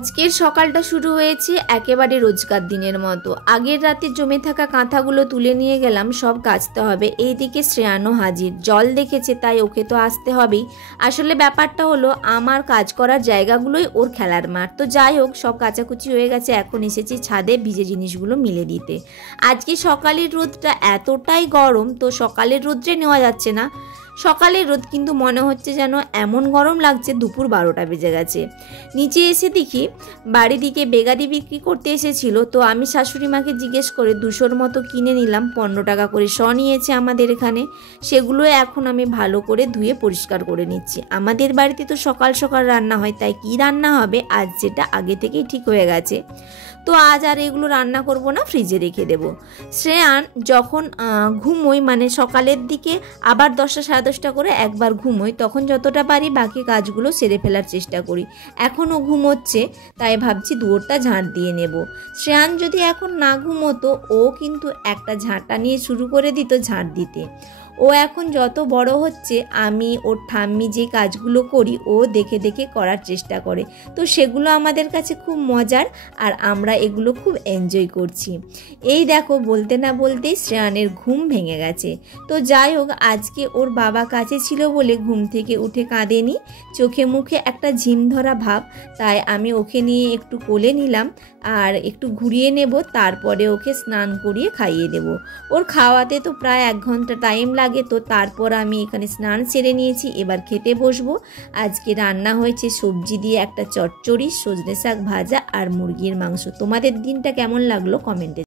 আজকের সকালটা শুরু হয়েছে একেবারে রোজকার দিনের মতো। আগের রাতে জমে থাকা কাঁথাগুলো তুলে নিয়ে গেলাম, সব কাচতে হবে। এইদিকে শ্রেয়ানও হাজির, জল দেখেছে তাই ওকে তো আসতে হবেই। আসলে ব্যাপারটা হলো আমার কাজ করার জায়গাগুলোই ওর খেলার মাঠ। তো যাই হোক, সব কাচাকুচি হয়ে গেছে, এখন এসেছি ছাদে ভিজে জিনিসগুলো মিলে দিতে। আজকে সকালের রোদটা এতটাই গরম, তো সকালের রোদ্রে নেওয়া যাচ্ছে না। সকালের রোদ কিন্তু মনে হচ্ছে যেন এমন গরম লাগছে দুপুর 12টা বেজে গেছে। নিচে এসে দেখি বাড়ি দিকে বেগাদি বিক্রি করতে এসেছিল, তো আমি শাশুড়ি মাকে জিজ্ঞেস করে 200-র মতো কিনে নিলাম। 15 টাকা করে শ নিয়েছে আমাদের এখানে। সেগুলো এখন আমি ভালো করে ধুয়ে পরিষ্কার করে নিচ্ছি। আমাদের বাড়িতে তো সকাল সকাল রান্না হয়, তাই কি রান্না হবে আজ সেটা আগে থেকেই ঠিক হয়ে গেছে। তো আজ আর এগুলো রান্না করব না, ফ্রিজে রেখে দেব। শ্রেয়ান যখন ঘুমোই, মানে সকালের দিকে আবার 10টা সাড়ে 10টা করে একবার ঘুমোই, তখন যতটা পারি বাকি কাজগুলো সেরে ফেলার চেষ্টা করি। এখনও ঘুমোচ্ছে, তাই ভাবছি দুয়োরটা ঝাঁট দিয়ে নেব। শ্রেয়ান যদি এখন না ঘুমোতো, ও কিন্তু একটা ঝাঁটা নিয়ে শুরু করে দিত ঝাঁট দিতে। ও এখন যত বড় হচ্ছে, আমি ওর ঠাম্মি যে কাজগুলো করি ও দেখে দেখে করার চেষ্টা করে, তো সেগুলো আমাদের কাছে খুব মজার, আর আমরা এগুলো খুব এনজয় করছি। এই দেখো, বলতে না বলতেই শ্রেয়ানের ঘুম ভেঙে গেছে। তো যাই হোক, আজকে ওর বাবা কাছে ছিল বলে ঘুম থেকে উঠে কাঁদেনি, চোখে মুখে একটা ঝিম ধরা ভাব। তাই আমি ওকে নিয়ে একটু কোলে নিলাম আর একটু ঘুরিয়ে নেব, তারপরে ওকে স্নান করিয়ে খাইয়ে দেব। ওর খাওয়াতে তো প্রায় 1 ঘন্টা টাইম লাগে, তো তারপর আমি এখানে স্নান সেরে নিয়েছি, এবার খেতে বসবো। আজকে রান্না হয়েছে সবজি দিয়ে একটা চচ্চড়ি, সজনে শাক ভাজা আর মুরগির মাংস। তোমাদের দিনটা কেমন লাগলো কমেন্টে